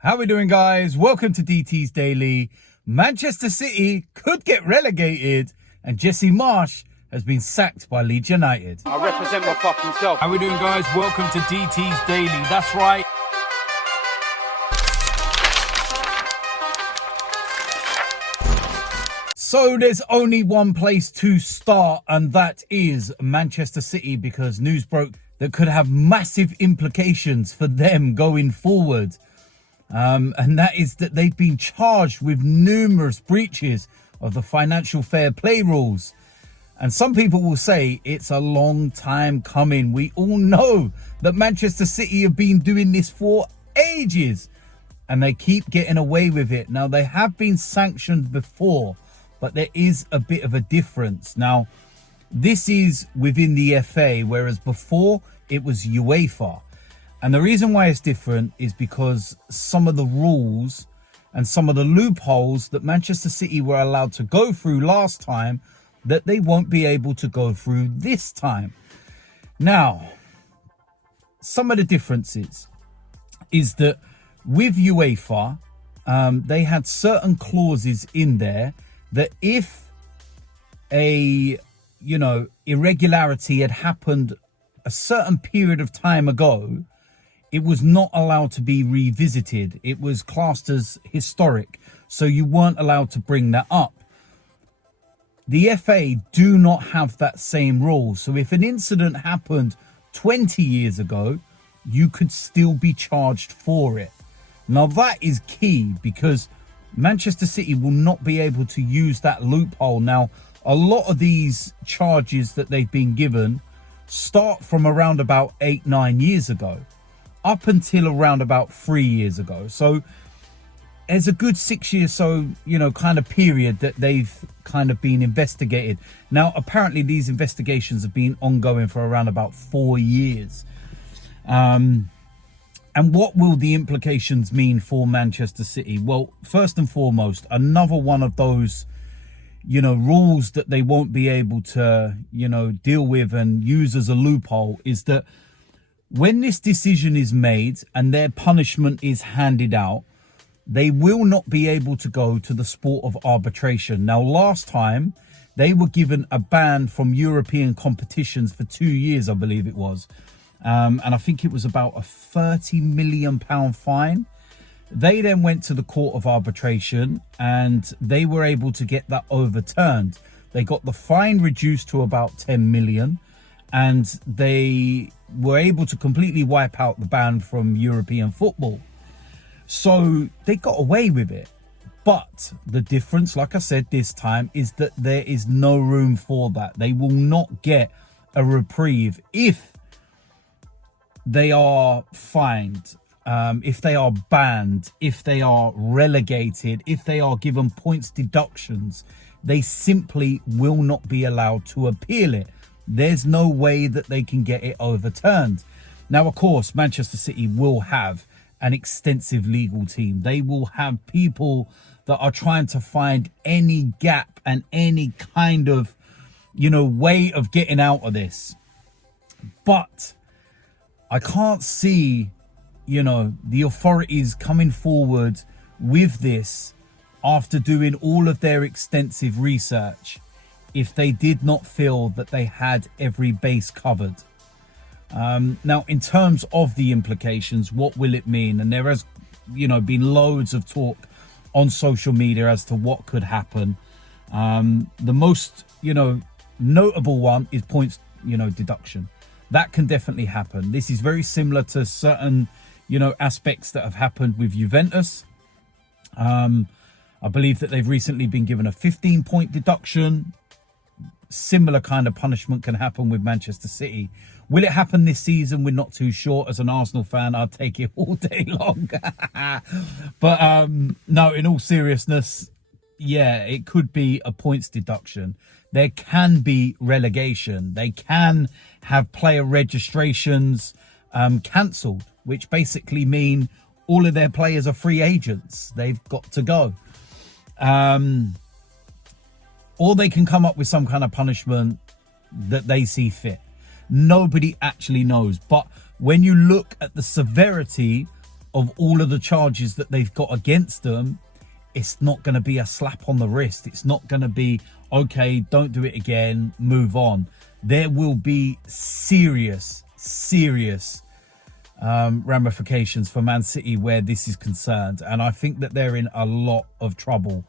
How we doing, guys? Welcome to DT's Daily. Manchester City could get relegated and Jesse Marsch has been sacked by Leeds United. I represent my fucking self. How we doing, guys? Welcome to DT's Daily. That's right. So there's only one place to start, and that is Manchester City, because news broke that could have massive implications for them going forward. And that is that they've been charged with numerous breaches of the financial fair play rules. And some people will say it's a long time coming. We all know that Manchester City have been doing this for ages and they keep getting away with it. Now, they have been sanctioned before, but there is a bit of a difference. Now, this is within the FA, whereas before it was UEFA. And the reason why it's different is because some of the rules and some of the loopholes that Manchester City were allowed to go through last time that they won't be able to go through this time. Now, some of the differences is that with UEFA, they had certain clauses in there that if a, irregularity had happened a certain period of time ago, it was not allowed to be revisited. It was classed as historic, so you weren't allowed to bring that up. The FA do not have that same rule. So if an incident happened 20 years ago, you could still be charged for it. Now that is key, because Manchester City will not be able to use that loophole. Now, a lot of these charges that they've been given start from around about 8-9 years ago, up until around about 3 years ago. So there's a good 6 years kind of period that they've kind of been investigated. Now, apparently these investigations have been ongoing for around about 4 years. And what will the implications mean for Manchester City? Well, first and foremost, another one of those, rules that they won't be able to, deal with and use as a loophole is that when this decision is made and their punishment is handed out, they will not be able to go to the sport of arbitration. Now, last time they were given a ban from European competitions for 2 years, I believe it was. And I think it was about a £30 million fine. They then went to the court of arbitration and they were able to get that overturned. They got the fine reduced to about 10 million and they were able to completely wipe out the ban from European football. So they got away with it. But the difference, like I said, this time is that there is no room for that. They will not get a reprieve if they are fined, if they are banned, if they are relegated, if they are given points deductions. They simply will not be allowed to appeal it. There's no way that they can get it overturned. Now, of course, Manchester City will have an extensive legal team. They will have people that are trying to find any gap and any kind of, way of getting out of this. But I can't see, the authorities coming forward with this after doing all of their extensive research if they did not feel that they had every base covered. Now, in terms of the implications, what will it mean? And there has, been loads of talk on social media as to what could happen. The most, notable one is points, deduction. That can definitely happen. This is very similar to certain, aspects that have happened with Juventus. I believe that they've recently been given a 15-point deduction. Similar kind of punishment can happen with Manchester City. Will it happen this season? We're not too sure. As an Arsenal fan, I'd take it all day long. But no, in all seriousness, yeah, it could be a points deduction. There can be relegation. They can have player registrations cancelled, which basically mean all of their players are free agents. They've got to go. Or they can come up with some kind of punishment that they see fit. Nobody actually knows. But when you look at the severity of all of the charges that they've got against them, it's not going to be a slap on the wrist. It's not going to be, okay, don't do it again, move on. There will be serious ramifications for Man City where this is concerned. And I think that they're in a lot of trouble.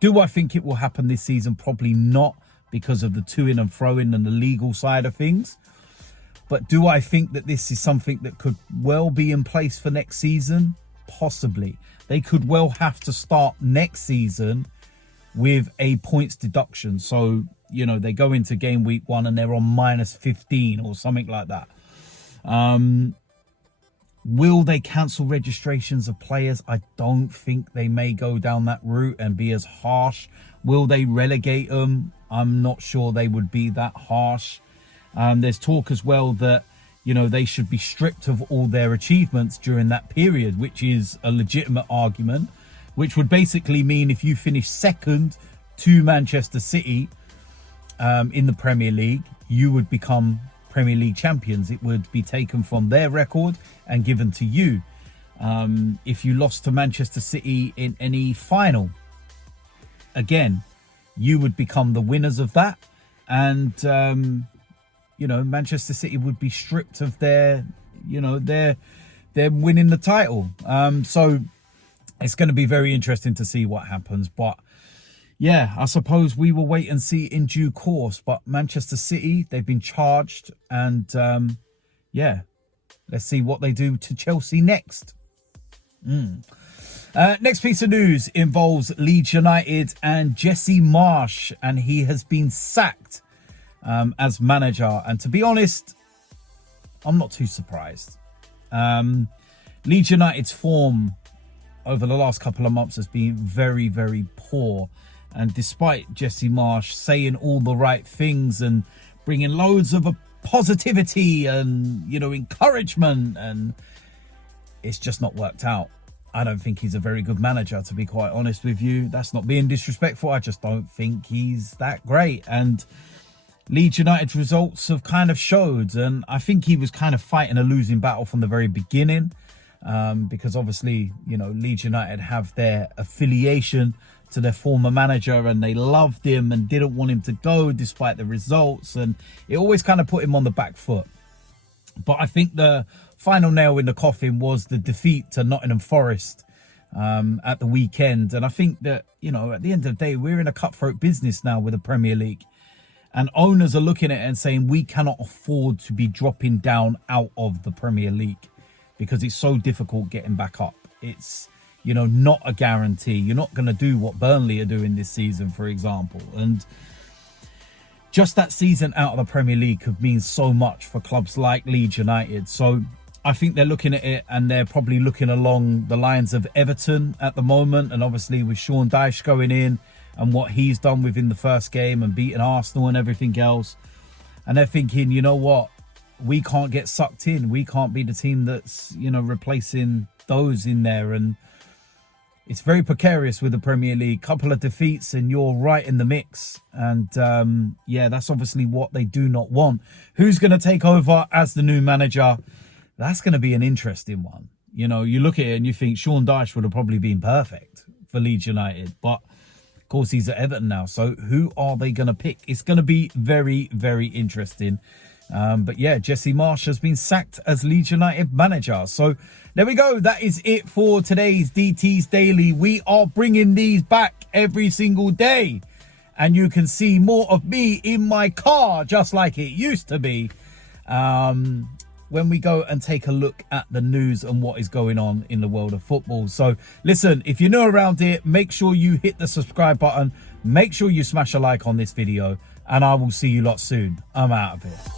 Do I think it will happen this season? Probably not, because of the to-in and throw-in and the legal side of things. But do I think that this is something that could well be in place for next season? Possibly. They could well have to start next season with a points deduction. So, you know, they go into game week 1 and they're on minus 15 or something like that. Will they cancel registrations of players? I don't think they may go down that route and be as harsh. Will they relegate them? I'm not sure they would be that harsh. There's talk as well that, you know, they should be stripped of all their achievements during that period, which is a legitimate argument, which would basically mean if you finish second to Manchester City in the Premier League, you would become Premier League champions. It would be taken from their record and given to you. If you lost to Manchester City in any final, again, you would become the winners of that. And, you know, Manchester City would be stripped of their, you know, their winning the title. So it's going to be very interesting to see what happens. But yeah, I suppose we will wait and see in due course. But Manchester City, they've been charged. And yeah, let's see what they do to Chelsea next. Next piece of news involves Leeds United and Jesse Marsch. And he has been sacked as manager. And to be honest, I'm not too surprised. Leeds United's form over the last couple of months has been very, very poor. And despite Jesse Marsch saying all the right things and bringing loads of positivity and, you know, encouragement, and it's just not worked out. I don't think he's a very good manager, to be quite honest with you. That's not being disrespectful. I just don't think he's that great. And Leeds United's results have kind of showed. And I think he was kind of fighting a losing battle from the very beginning. Because obviously, you know, Leeds United have their affiliation to their former manager and they loved him and didn't want him to go despite the results. And it always kind of put him on the back foot. But I think the final nail in the coffin was the defeat to Nottingham Forest at the weekend. And I think that, you know, at the end of the day, we're in a cutthroat business now with the Premier League. And owners are looking at it and saying we cannot afford to be dropping down out of the Premier League because it's so difficult getting back up. It's, you know, not a guarantee. You're not going to do what Burnley are doing this season, for example. And just that season out of the Premier League could mean so much for clubs like Leeds United. So I think they're looking at it and they're probably looking along the lines of Everton at the moment. And obviously with Sean Dyche going in and what he's done within the first game and beating Arsenal and everything else. And they're thinking, you know what? We can't get sucked in. We can't be the team that's, you know, replacing those in there. And it's very precarious with the Premier League. Couple of defeats and you're right in the mix. And yeah, that's obviously what they do not want. Who's going to take over as the new manager? That's going to be an interesting one. You know, you look at it and you think Sean Dyche would have probably been perfect for Leeds United. But of course, he's at Everton now. So who are they going to pick? It's going to be very, very interesting. But yeah, Jesse Marsch has been sacked as Leeds United manager. So there we go. That is it for today's DT's Daily. We are bringing these back every single day. And you can see more of me in my car, just like it used to be. When we go and take a look at the news and what is going on in the world of football. So listen, if you're new around here, make sure you hit the subscribe button. Make sure you smash a like on this video. And I will see you lot soon. I'm out of here.